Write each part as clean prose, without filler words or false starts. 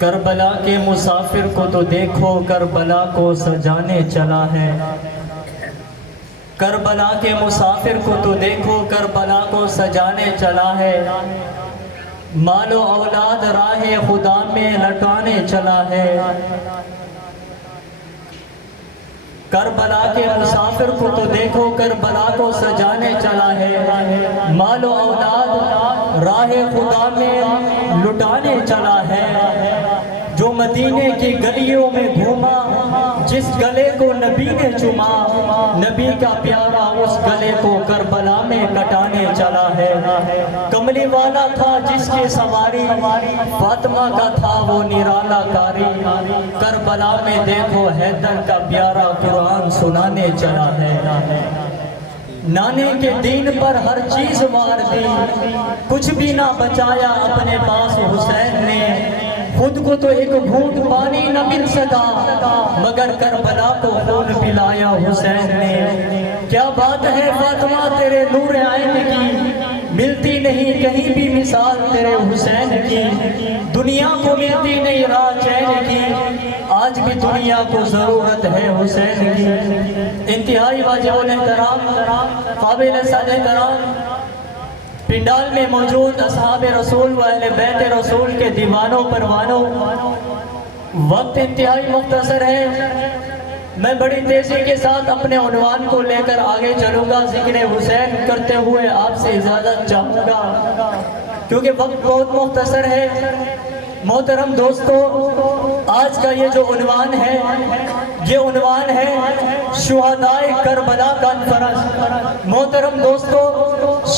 کربلا کے مسافر کو تو دیکھو کربلا کو سجانے چلا ہے. کربلا کے مسافر کو تو دیکھو کربلا کو سجانے چلا ہے. مال و اولاد راہ خدا میں لٹانے چلا ہے. کربلا کے مسافر کو تو دیکھو کربلا کو سجانے چلا ہے. مال و اولاد راہ خدا میں لٹانے چلا ہے. جو مدینے کی گلیوں میں گھوما جس گلے کو نبی نے چوما, نبی کا پیارا اس گلے کو کربلا میں کٹانے چلا ہے. کملی والا تھا جس کی سواری فاطمہ کا تھا وہ نرالا کاری. کربلا میں دیکھو حیدر کا پیارا قرآن سنانے چلا ہے. نانے کے دین پر ہر چیز مار دی, کچھ بھی نہ بچایا اپنے پاس حسین نے. خود کو تو ایک گھونٹ پانی نہ مل سکا مگر کربلا کو خون پلایا حسین نے. کیا بات ہے فاطمہ تیرے نور عین کی, ملتی نہیں کہیں بھی مثال تیرے حسین کی. دنیا کو ملتی نہیں راہ چین کی, آج بھی دنیا کو ضرورت ہے حسین کی. انتہائی واجب الاحترام قابل صد احترام پنڈال میں موجود اصحاب رسول و اہل بیت رسول کے دیوانوں پروانوں, وقت انتہائی مختصر ہے. میں بڑی تیزی کے ساتھ اپنے عنوان کو لے کر آگے چلوں گا. ذکر حسین کرتے ہوئے آپ سے اجازت چاہوں گا کیونکہ وقت بہت مختصر ہے. محترم دوستو, آج کا یہ جو عنوان ہے یہ عنوان ہے شہدائے کربلا کانفرنس. محترم دوستو,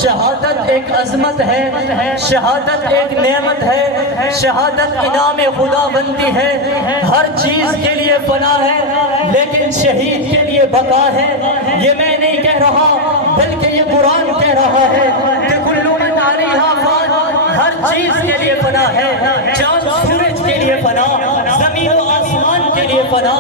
شہادت ایک عظمت ہے, شہادت ایک نعمت ہے, شہادت انعام خدا بنتی ہے. ہر چیز کے لیے فنا ہے لیکن شہید کے لیے بقا ہے. یہ میں نہیں کہہ رہا بلکہ یہ قرآن کہہ رہا ہے کہ کل من علیہا فان, ہر چیز کے لیے فنا ہے. چاند سورج کے لیے فنا, زمین و آسمان کے لیے فنا,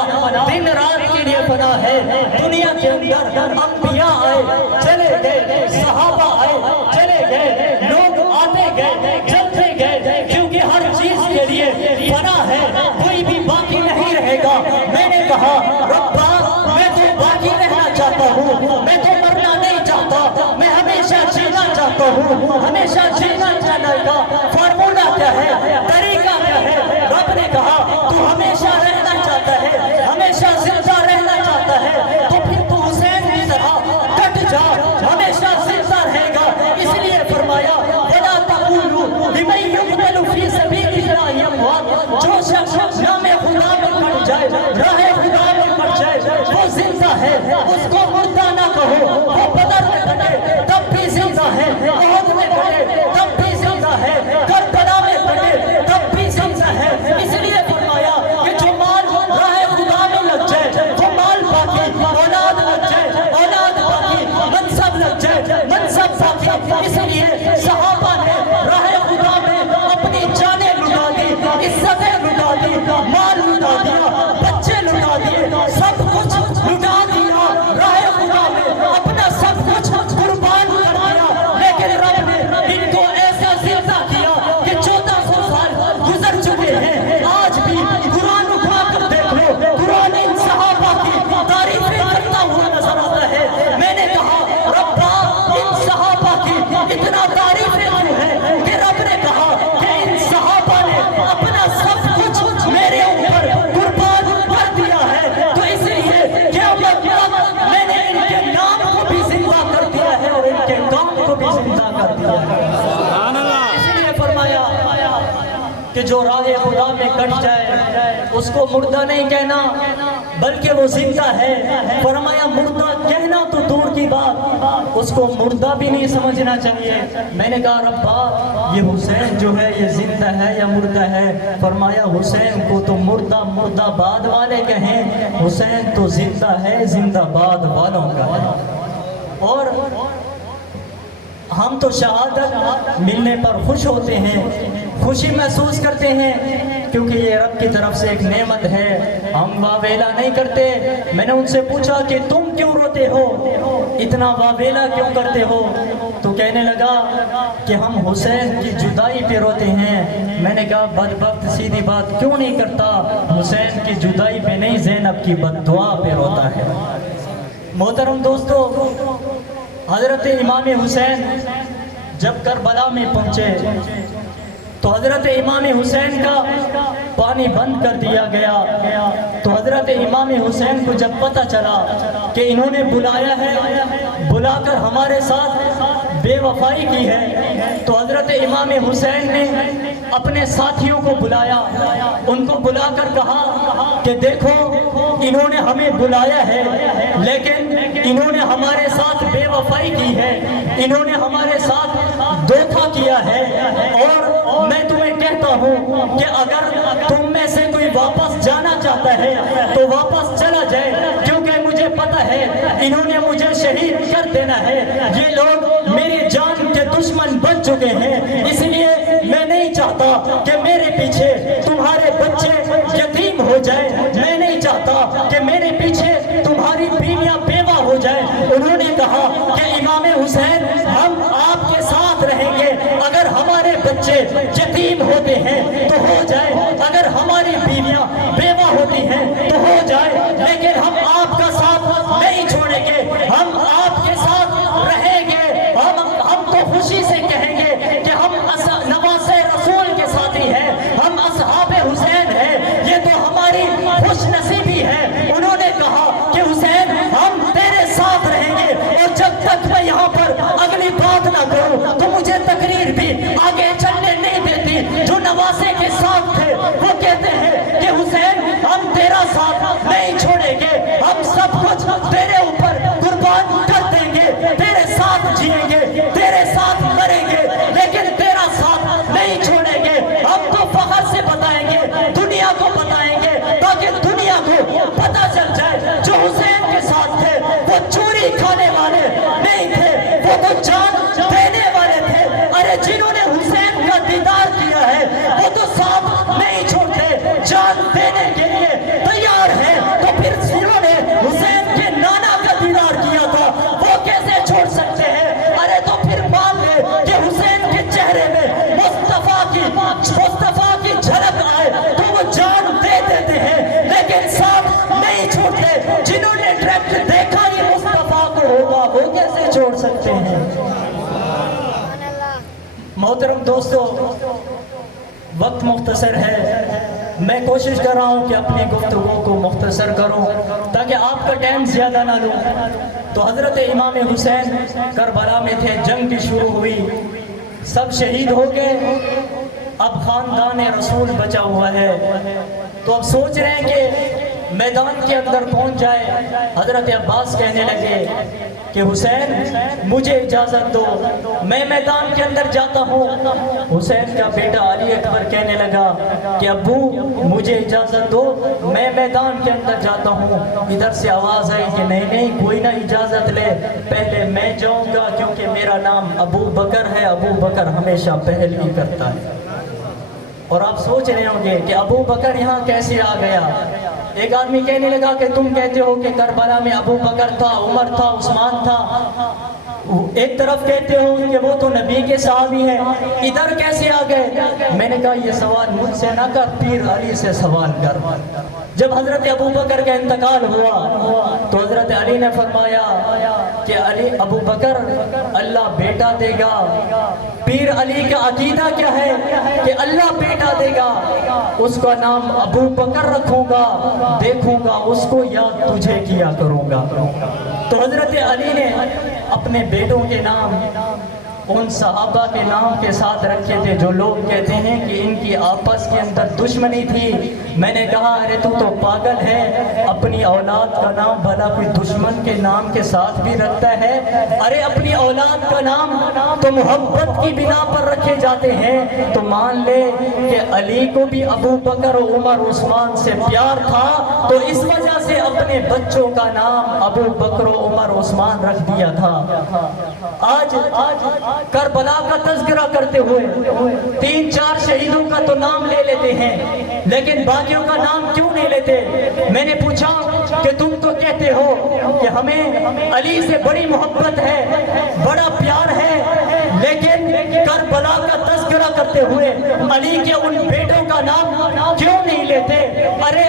دن رات کے لیے فنا ہے. دنیا کے اندر انبیاء آئے چلے گئے, صحابہ آئے چلے گئے, لوگ آتے گئے چلتے گئے, کیونکہ ہر چیز کے لیے فنا ہے, کوئی بھی باقی نہیں رہے گا. میں نے کہا ربا میں تو باقی رہنا چاہتا ہوں, میں تو مرنا نہیں چاہتا, میں ہمیشہ جینا چاہتا ہوں. ہمیشہ جینا چاہنے کا فارمولا کیا ہے, طریقہ کیا ہے؟ رب نے کہا تو ہمیشہ رہنا چاہتا ہے, ہمیشہ زندہ رہنا چاہتا ہے, تو پھر تو حسین کی طرح ڈٹ جا, ہمیشہ زندہ رہے گا. اس لیے فرمایا وَلَا تَقُولُوا لِمَن يُقْتَلُ فِي سَبِيلِ اللَّهِ أَمْوَاتٌ, جو شخص نام خدا میں کٹ جائے, راہ خدا میں کٹ جائے, وہ زندہ ہے. اس کو مردہ نہ کہو. وہ بدر میں کٹے تب بھی زندہ ہے, احد میں کٹے تب بھی زندہ ہے, کربلا میں کٹے تب بھی زندہ ہے. اس لیے فرمایا کہ جو مال راہ خدا میں لگ جائے وہ مال باقی, اولاد لگ جائے اولاد باقی, منصب لگ جائے منصب باقی. اس لیے صحابہ نے راہ خدا میں اپنی جانیں لٹا دی, عزتیں لٹا دی, مال لٹا دیا, بچے لٹا دیے, سب کچھ لٹا دیا. راہ خدا میں اپنا سب کچھ قربان کر دیا. لیکن رب نے ان کو ایسا زندہ کیا کہ 1400 سال گزر چکے ہیں. آج بھی قرآن اٹھا کر دیکھ لو, قرآن ان صحابہ کی تعریفیں کرتا ہوا نظر آتا ہے. میں نے کہا ربا ان صحابہ کی اتنا تعریفیں کیوں ہے کہ رب نے کہا کہ ان صحابہ نے اپنا سب کچھ میرے اوپر قربان کر دیا ہے. تو اس لیے قیامت تک میں نے ان کے نام کو بھی زندہ کر دیا ہے اور ان کے کام کو بھی زندہ کر دیا ہے. اس لیے فرمایا کہ جو راہ خدا میں کٹ جائے اس کو مردہ نہیں کہنا بلکہ وہ زندہ ہے. فرمایا مردہ کہنا تو دور کی بات, اس کو مردہ بھی نہیں سمجھنا چاہیے. میں نے کہا ربا یہ حسین جو ہے یہ زندہ ہے یا مردہ ہے؟ فرمایا حسین کو تو مردہ باد والے کہیں, حسین تو زندہ ہے, زندہ باد والوں کا ہے. اور ہم تو شہادت ملنے پر خوش ہوتے ہیں, خوشی محسوس کرتے ہیں کیونکہ یہ رب کی طرف سے ایک نعمت ہے. ہم واویلا نہیں کرتے. میں نے ان سے پوچھا کہ تم کیوں روتے ہو, اتنا واویلا کیوں کرتے ہو؟ تو تو کہنے لگا کہ ہم حسین کی جدائی پہ روتے ہیں۔ میں نے کہا بدبخت سیدھی بات کیوں نہیں کرتا، حسین کی جدائی پہ نہیں زینب کی بد دعا پہ روتا ہے۔ محترم دوستو، حضرت امام حسین جب کربلا میں پہنچے تو حضرت امام حسین کا پانی بند کر دیا گیا۔ تو حضرت امام حسین کو جب پتہ چلا کہ انہوں نے بلایا ہے، بلا کر ہمارے ساتھ بے وفائی کی ہے، تو حضرت امام حسین نے اپنے ساتھیوں کو بلایا، ان کو بلا کر کہا کہ دیکھو انہوں نے ہمیں بلایا ہے لیکن انہوں نے ہمارے ساتھ بے وفائی کی ہے، انہوں نے ہمارے ساتھ دھوکہ کیا ہے، اور میں تمہیں کہتا ہوں کہ اگر تم میں سے کوئی واپس جانا چاہتا ہے تو واپس چلا جائے، کیونکہ مجھے پتہ ہے انہوں نے مجھے شہید کر دینا ہے، یہ لوگ میری جان کے دشمن بن چکے ہیں، اس لیے میں نہیں چاہتا کہ میرے پیچھے تمہارے بچے یتیم ہو جائیں، میں نہیں چاہتا کہ میرے پیچھے تمہاری بیویاں بیوہ ہو جائیں۔ انہوں نے کہا کہ امام حسین ہم آپ کے ساتھ رہیں گے، اگر ہمارے بچے یتیم ہوتے ہیں تو ہو جائے، اگر ہماری بیویاں بیوہ ہوتی ہیں تو ہو جائے، لیکن ہم آپ کا ساتھ نہیں چھوڑیں گے، ہم آپ کے ساتھ رہیں گے، ہم تو خوشی سے کہیں گے کہ ہم نواز رسول کے ساتھی ہیں، ہم اصحاب حسین ہیں، یہ تو ہماری خوش نصیبی ہے۔ انہوں نے کہا کہ حسین ہم تیرے ساتھ رہیں گے، اور جب تک میں یہاں پر اگلی بات نہ کروں تو مجھے تقریر بھی آگے چلنے نہیں دیتی۔ جو نواسے کے ساتھ تھے وہ کہتے ہیں کہ حسین ہم تیرا ساتھ نہیں چھوڑیں گے، ہم سب کچھ تیرے اوپر قربان کر دیں گے، تیرے ساتھ جیئیں گے، تیرے ساتھ مریں گے، لیکن تیرا ساتھ نہیں چھوڑیں گے۔ ہم تو فخر سے بتائیں گے، دنیا کو بتائیں گے، تاکہ دنیا کو پتہ چل جائے جو حسین کے ساتھ تھے وہ چوری کھانے والے نہیں تھے، وہ تو جان دینے والے تھے۔ ارے جنہوں نے حسین کا دیدار کیا ہے وہ تو ساتھ نہیں چھوڑتے، جان دینے کے لیے تیار ہیں، تو پھر جنہوں نے حسین کے نانا کا دیدار کیا تھا وہ کیسے چھوڑ سکتے ہیں؟ ارے تو پھر مان لے کہ حسین کے چہرے میں مصطفیٰ کی جھلک آئے تو وہ جان دے دیتے ہیں، لیکن ساتھ نہیں چھوڑتے۔ جنہوں نے ڈائریکٹ دیکھا ہی مصطفیٰ کو ہوگا وہ کیسے چھوڑ سکتے ہیں؟ محترم دوستو، وقت مختصر ہے، میں کوشش کر رہا ہوں کہ اپنی گفتگو کو مختصر کروں تاکہ آپ کا ٹائم زیادہ نہ لوں۔ تو حضرت امام حسین کربلا میں تھے، جنگ کی شروع ہوئی، سب شہید ہو گئے، اب خاندان رسول بچا ہوا ہے، تو اب سوچ رہے ہیں کہ میدان کے اندر پہنچ جائے۔ حضرت عباس کہنے لگے کہ حسین مجھے اجازت دو، میں میدان کے اندر جاتا ہوں۔ حسین کا بیٹا علی اکبر کہنے لگا کہ ابو مجھے اجازت دو، میں میدان کے اندر جاتا ہوں۔ ادھر سے آواز آئی کہ نہیں نہیں، کوئی نہ اجازت لے، پہلے میں جاؤں گا کیونکہ میرا نام ابو بکر ہے، ابو بکر ہمیشہ پہل ہی کرتا ہے۔ اور آپ سوچ رہے ہوں گے کہ ابو بکر یہاں کیسے آ گیا؟ ایک آدمی کہنے لگا کہ تم کہتے ہو کہ کربلا میں ابو بکر تھا، عمر تھا، عثمان تھا، ایک طرف کہتے ہو کہ وہ تو نبی کے صحابی ہیں، ادھر کیسے آ گئے؟ میں نے کہا یہ سوال مجھ سے نہ کر، پیر علی سے سوال کر۔ جب حضرت ابو بکر کا انتقال ہوا تو حضرت علی نے فرمایا کہ علی ابو بکر اللہ بیٹا دے گا۔ پیر علی کا عقیدہ کیا ہے کہ اللہ بیٹا دے گا، اس کا نام ابو بکر رکھوں گا، دیکھوں گا اس کو یاد تجھے کیا کروں گا۔ تو حضرت علی نے اپنے بیٹوں کے نام ان صحابہ کے نام کے ساتھ رکھے تھے جو لوگ کہتے ہیں کہ ان کی آپس کے اندر دشمنی تھی۔ میں نے کہا ارے تو پاگل ہے، اپنی اولاد کا نام بھلا کوئی دشمن کے نام کے ساتھ بھی رکھتا ہے؟ ارے اپنی اولاد کا نام تو محبت کی بنا پر رکھے جاتے ہیں، تو مان لے کہ علی کو بھی ابو بکر و عمر عثمان سے پیار تھا، تو اس وجہ سے اپنے بچوں کا نام ابو بکر و عمر عثمان رکھ دیا تھا۔ آج کربلا کا تذکرہ کرتے ہوئے 3-4 شہیدوں کا تو نام لے لیتے ہیں، لیکن باقیوں کا نام کیوں نہیں لیتے؟ میں نے پوچھا کہ تم تو کہتے ہو کہ ہمیں علی سے بڑی محبت ہے، بڑا پیار ہے، لیکن کربلا کا تذکرہ کرتے ہوئے علی کے ان بیٹوں کا نام کیوں نہیں لیتے؟ ارے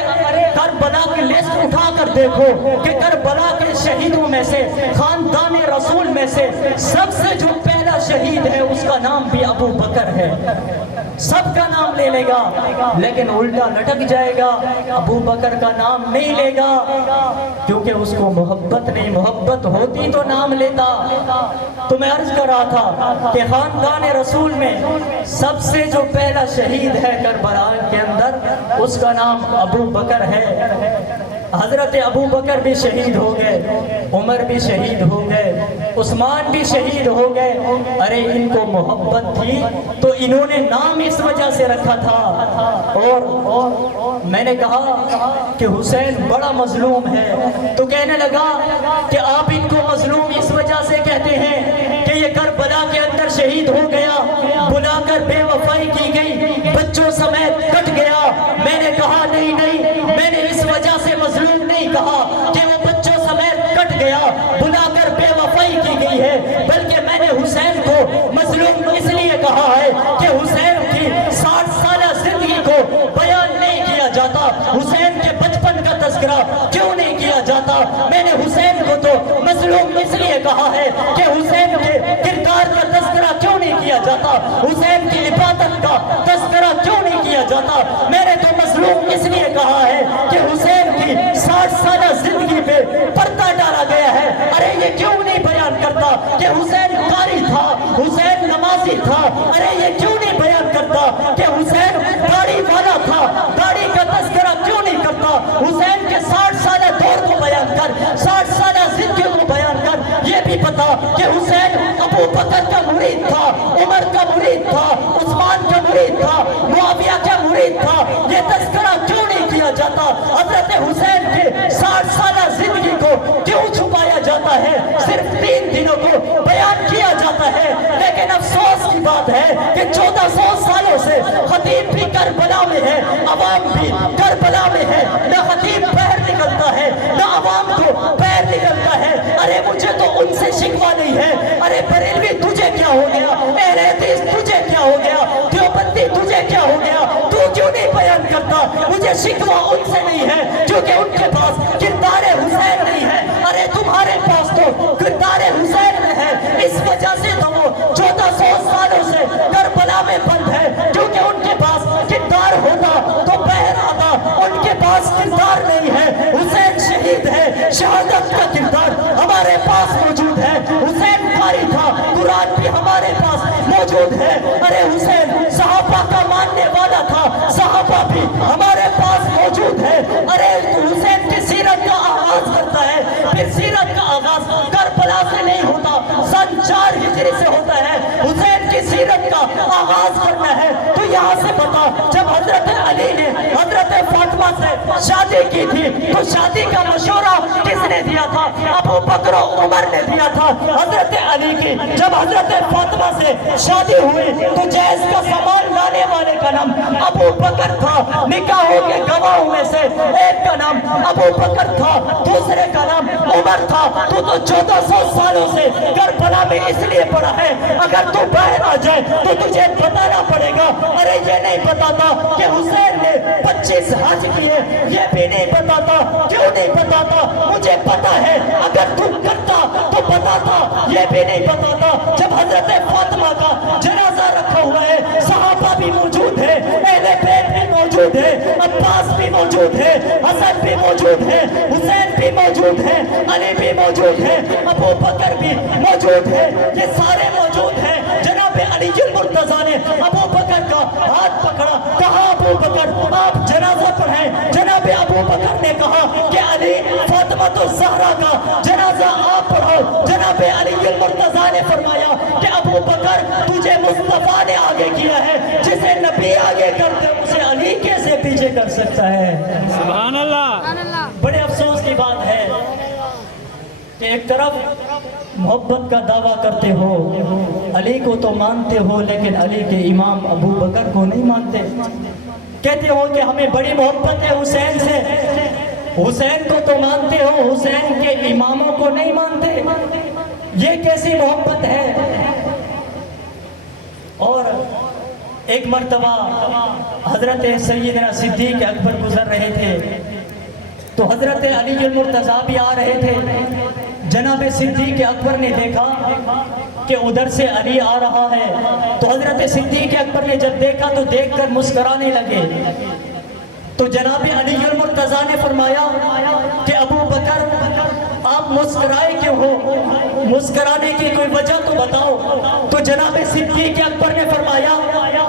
کربلا کی لسٹ اٹھا کر دیکھو کہ کربلا کے شہیدوں میں سے، خاندان رسول میں سے سب سے جو پہلا شہید ہے اس کا نام بھی ابو بکر ہے۔ سب کا نام لے لے گا لیکن الٹا لٹک جائے گا، ابو بکر کا نام نہیں لے گا، کیونکہ اس کو محبت نہیں، محبت ہوتی تو نام لیتا۔ تو میں عرض کر رہا تھا کہ خاندان رسول میں سب سے جو پہلا شہید ہے کربلا کے اندر، اس کا نام ابو بکر ہے۔ حضرت ابو بکر بھی شہید ہو گئے، عمر بھی شہید ہو گئے، عثمان بھی شہید ہو گئے۔ ارے ان کو محبت تھی تو انہوں نے نام اس وجہ سے رکھا تھا۔ اور میں نے کہا کہ حسین بڑا مظلوم ہے، تو کہنے لگا کہ آپ ان کو مظلوم اس وجہ سے کہتے ہیں کہ یہ کربلا کے اندر شہید ہو گیا، بلا کر بے وفائی کی گئی، بچوں سمیت کٹ گیا۔ میں نے کہا نہیں نہیں، میں نے اس وجہ سے مظلوم نہیں کہا کہ وہ بچوں سمیت کٹ گیا، بلا کر بے وفائی کی گئی ہے، بلکہ میں نے حسین کو مظلوم اس لیے کہا ہے کہ حسین کی 60 سالہ زندگی کو بیان نہیں کیا جاتا، حسین کے بچپن کا تذکرہ کیوں نہیں کیا جاتا؟ میں نے حسین کو تو مظلوم اس لیے کہا ہے کہ حسین کے کردار کا تذکرہ کیوں نہیں کیا جاتا، حسین کی عبادت کا تذکرہ کیوں نہیں کیا جاتا؟ میں نے تو مظلوم اس لیے کہا ہے کہ حسین کی 60 سالہ زندگی پہ پردہ ڈالا گیا ہے۔ ارے یہ کیوں نہیں بیان کرتا کہ حسین قاری تھا، حسین نمازی تھا؟ ارے یہ کیوں نہیں بیان کرتا کہ حسین داڑھی والا تھا؟ داڑھی کا تذکرہ کیوں نہیں کرتا؟ حسین کے 60 سالہ دور کو بیان کر، 60 سالہ زندگی کو بیان کر، یہ بھی پتا کہ حسین ابو بکر کا مرید تھا، عمر کا مرید تھا، عثمان کا مرید تھا، معاویہ کا مرید تھا۔ یہ تذکرہ کیوں نہیں کیا جاتا؟ حضرت حسین کے 60 سالہ زندگی کو کیوں چھپایا جاتا ہے؟ صرف 3 دنوں کو بیان کیا جاتا ہے، لیکن افسوس کی بات ہے کہ 1400 سالوں سے خطیب بھی کربلا میں ہے، عوام بھی کربلا میں ہے، نہ خطیب باہر نکلتا ہے نہ عوام کو باہر نکلتا ہے۔ ارے مجھے تو ان سے شکوہ نہیں ہے، ارے بریلوی تجھے کیا ہو گیا، اہل حدیث تجھے کیا ہو گیا، دیوبندی تجھے کیا ہو گیا، تو کیوں نہیں بیان کرتا؟ مجھے شکوہ ان سے نہیں ہے کیونکہ ان کے پاس کردار حسین نہیں ہے۔ ارے تمہارے پاس تو کردار حسین میں ہے، اس وجہ سے تو وہ 1400 سالوں سے کربلا میں بند ہے، کیونکہ ان کے پاس کردار ہوتا تو باہر آتا، ان کے پاس کردار نہیں ہے۔ حسین شہید ہے، شہادت کا کردار ہمارے پاس موجود ہے۔ حسین قاری تھا، قرآن بھی ہمارے پاس موجود ہے۔ ارے حسین صحابہ کا ماننے والا تھا، صحابہ بھی ہمارے پاس موجود ہے۔ ارے حسین کی سیرت کا آغاز کرتا ہے، پھر سیرت کا آغاز کربلا سے نہیں ہوتا، سن 4 ہجری سے ہوتا ہے۔ حسین کی سیرت کا آغاز کرنا ہے تو یہاں سے بتا، جب حضرت علی نے حضرت فاطمہ سے شادی کی تھی تو شادی کا مشورہ کس نے دیا تھا؟ ابو بکر و عمر نے دیا تھا۔ حضرت علی کی جب حضرت فاطمہ سے شادی ہوئی تو جہیز کا سامان لانے والے کا نام ابو بکر تھا، نکاحوں کے گواہوں میں سے ایک کا نام ابو بکر تھا، دوسرے کا نام عمر تھا۔ تو 1400 سالوں سے کربلا میں اس لیے پڑا ہے، اگر تو باہر آ جائے تو تجھے بتانا پڑے گا۔ ارے یہ نہیں بتاتا کہ حسین نے 25 حج کیے، یہ بھی نہیں بتاتا۔ کیوں نہیں بتاتا؟ مجھے پتا ہے، اگر تو کرتا تو بتاتا، یہ بھی نہیں بتاتا۔ جب حضرت فاطمہ کا جنازہ رکھا ہوا ہے، صحابہ بھی موجود ہے، اہل بیت بھی موجود ہے، عباس بھی موجود ہے، حسن بھی موجود ہے، حسین بھی موجود ہے، علی بھی موجود ہے، ابو بکر بھی موجود ہے، یہ سارے موجود ہیں۔ جناب علی المرتضیٰ نے ابو بکر کا ہاتھ پکڑا، کہا ابو بکر آپ جنازہ پڑھیں۔ جناب ابو بکر نے کہا کہ علی فاطمہ الزہرا کا جنازہ آپ پڑھو۔ جناب علی المرتضیٰ نے فرمایا کہ ابو بکر تجھے مصطفیٰ نے آگے کیا ہے، جسے نبی آگے کرتے اسے علی کیسے پیچھے کر سکتا ہے؟ سبحان اللہ۔ بڑے افسوس کی بات ہے کہ ایک طرف محبت کا دعویٰ کرتے ہو، علی کو تو مانتے ہو لیکن علی کے امام ابو بکر کو نہیں مانتے. کہتے ہو کہ ہمیں بڑی محبت ہے حسین سے، حسین کو تو مانتے ہو، حسین کے اماموں کو نہیں مانتے. یہ کیسی محبت ہے؟ اور ایک مرتبہ حضرت سیدنا صدیق اکبر گزر رہے تھے تو حضرت علی المرتضیٰ بھی آ رہے تھے. جناب صدیق اکبر نے دیکھا کہ ادھر سے علی آ رہا ہے تو حضرت صدیق اکبر نے جب دیکھا تو دیکھ کر مسکرانے لگے. تو جناب علی المرتضیٰ نے فرمایا کہ ابو بکر آپ مسکرائے کیوں ہو؟ مسکرانے کی کوئی وجہ تو بتاؤ. تو جناب صدیق اکبر نے فرمایا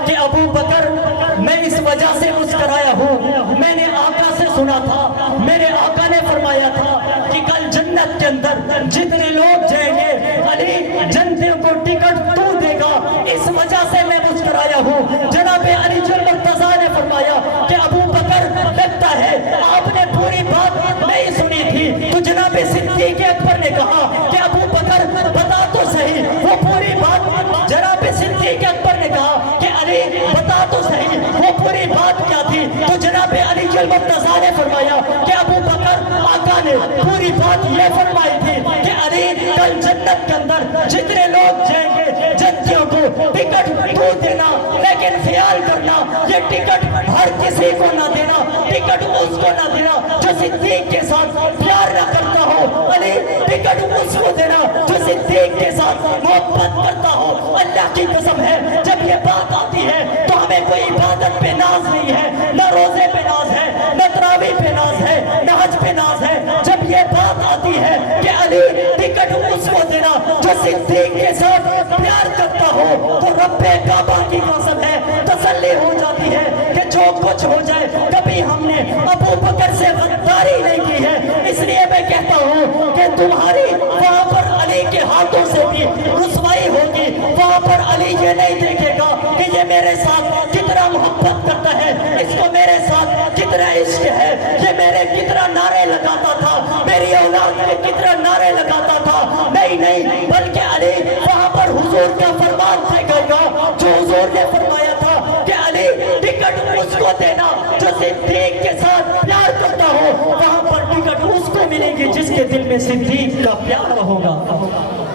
کہ ابو بکر میں اس وجہ سے مسکرایا ہوں، میں نے آقا سے سنا تھا، میرے آقا نے فرمایا تھا کہ کل جنت کے اندر جتنے لوگ جائیں گے علی جنتوں کو ٹکٹ تو دے گا، اس وجہ سے میں مسکرایا ہوں. جناب علی المرتضیٰ نے فرمایا کہ ابو بکر لگتا ہے آپ نے پوری بات نہیں سنی تھی. تو جناب صدیق اکبر نے کہا کہ ابو بکر بتا تو صحیح وہ پوری بات. جناب صدیق اکبر نے کہا کہ علی بتا تو صحیح وہ پوری بات کیا تھی. تو جناب علی المرتضیٰ نے فرمایا کہ ابو بکر آقا نے پوری بات یہ فرمائی تھی کہ علی کل جنت کے اندر جتنے لوگ جائیں گے جنتیوں کو ٹکٹ تو دینا، لیکن خیال کرنا یہ ٹکٹ ہر کسی کو نہ دینا، ٹکٹ اس کو نہ دینا جو صدیق کے ساتھ پیار نہ کرتا ہو. علی ٹکٹ اس کو دینا جو صدیق کے ساتھ محبت کرتا ہو. اللہ کی قسم ہے جب یہ بات آتی ہے تو ہمیں کوئی عبادت پہ ناز نہیں ہے، نہ روزے پہ ناز ہے، نہ تراویح پہ ناز ہے، نہ حج پہ ناز ہے. جب یہ بات آتی ہے کہ علی ٹکٹ اس کو دینا جو صدیق کے ساتھ پیار کرتا ہو تو رب کعبہ کی قسم ہے تسلی ہو جاتی ہے کہ جو کچھ ہو جائے کبھی ہم نے ابو بکر سے غداری نہیں کی ہے. اس لیے میں کہتا ہوں کہ تمہاری وہاں پر علی کے ہاتھوں سے بھی رسوائی ہوگی. وہاں پر علی یہ نہیں دیکھے گا کہ یہ میرے ساتھ کتنا محبت کرتا ہے، اس کو میرے ساتھ کتنا عشق ہے، یہ میرے کتنا نعرے لگاتا تھا، میری اولاد میں کتنا نعرے لگاتا تھا. نہیں بلکہ علی وہاں پر حضور کا فرمان پھینکے گا جو حضور نے فرمایا تھا کہ علی ٹکٹ اس کو دینا جو صدیق کے ساتھ پیار کرتا ہو. وہاں پر ٹکٹ اس کو ملے گی جس کے دل میں صدیق کا پیار ہوگا.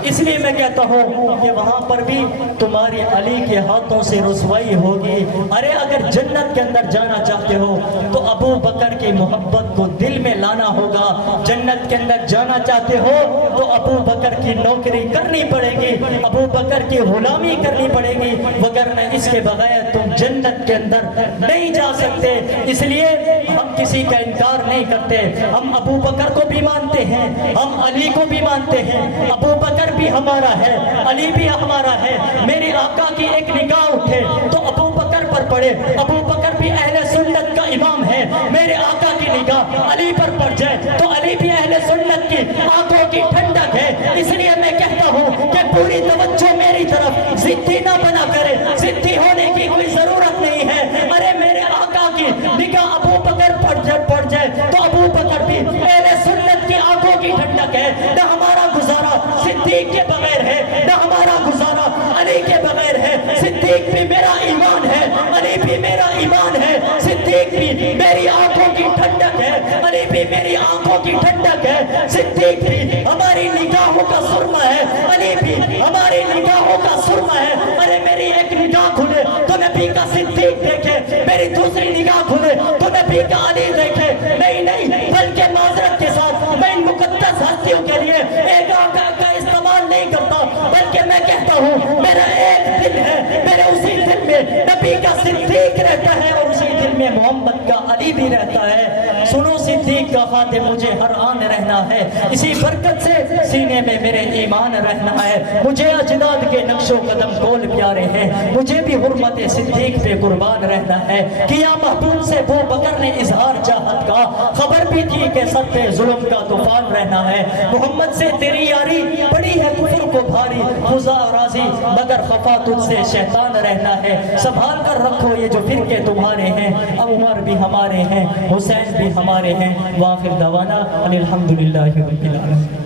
اس لیے میں کہتا ہوں کہ وہاں پر بھی تمہاری علی کے ہاتھوں سے رسوائی ہوگی. ارے اگر جنت کے اندر جانا چاہتے ہو تو ابو بکر کی محبت کو دل میں لانا ہوگا. جنت کے اندر جانا چاہتے ہو تو ابو بکر کی نوکری کرنی پڑے گی، ابو بکر کی غلامی کرنی پڑے گی، وگرنہ اس کے بغیر تم جنت کے اندر نہیں جا سکتے. اس لیے ہم کسی کا انکار نہیں کرتے، ہم ابو بکر کو بھی مانتے ہیں، ہم علی کو بھی مانتے ہیں. ابو بکر بھی ہمارا ہے، علی بھی ہمارا ہے. میرے آقا کی ایک نگاہ اٹھے تو ابو بکر پر پڑے. ابو بکر بھی اہل سنت کا امام ہے. میرے آقا کی نگاہ علی پر پڑ جائے تو علی بھی اہل سنت کی آنکھوں کی ٹھنڈک ہے. اس لیے میں کہتا ہوں کہ پوری توجہ میری طرف، ضدی نہ بنا کرے، ضدی ہونے کی کوئی ضرورت نہیں ہے. ارے میرے آقا کی نگاہ ابو بکر پڑ جائے تو ابو بکر بھی اہل سنت کی آنکھوں کی ٹھنڈک ہے. نہ ہمارا گزارا صدیق کے بغیر ہے، نہ ہمارا گزارا علی کے بغیر ہے. صدیق بھی میرا ایمان ہے، علی بھی میرا ایمان ہے. صدیق بھی میری آنکھوں کی ٹھنڈک ہے، علی بھی میری آنکھوں کی ٹھنڈک ہے. صدیق بھی ہماری نگاہوں کا سرما ہے، علی بھی ہماری نگاہوں کا سرما ہے. ارے میری ایک نگاہ کھلے تو نبی کا صدیق دیکھے، میری دوسری نگاہ کھلے تو نبی کا علی دیکھے. نہیں بلکہ معذرت کے ساتھ میں ان مقدس ہستیوں کے لیے ایک آقا کا استعمال نہیں کرتا، بلکہ میں کہتا ہوں میرا ایک دل ہے، میرے اسی دل میں نبی کا صدیق رہتا ہے اور اسی دل میں محمد کا علی بھی رہتا ہے. سنو صدیق کا خادم مجھے ہر آن رہنا ہے، اسی برکت سے سینے میں میرے ایمان رہنا ہے. مجھے اجداد کے نقش و قدم کول پیارے ہیں، مجھے بھی حرمت صدیق پہ قربان رہنا ہے. کیا محبوب سے ابو بکر نے اظہار چاہت کا، خبر بھی تھی کہ سب پہ ظلم کا طوفان رہنا ہے. محمد سے تیری یاری پڑی ہے کفر کو بھاری، خدا راضی مگر خفا تجھ سے شیطان رہنا ہے. سنبھال کر رکھو یہ جو فرقے تمہارے ہیں، عمر بھی ہمارے ہیں، حسین بھی ہمارے ہیں. وآخر دعوانا الحمدللہ رب العالمین.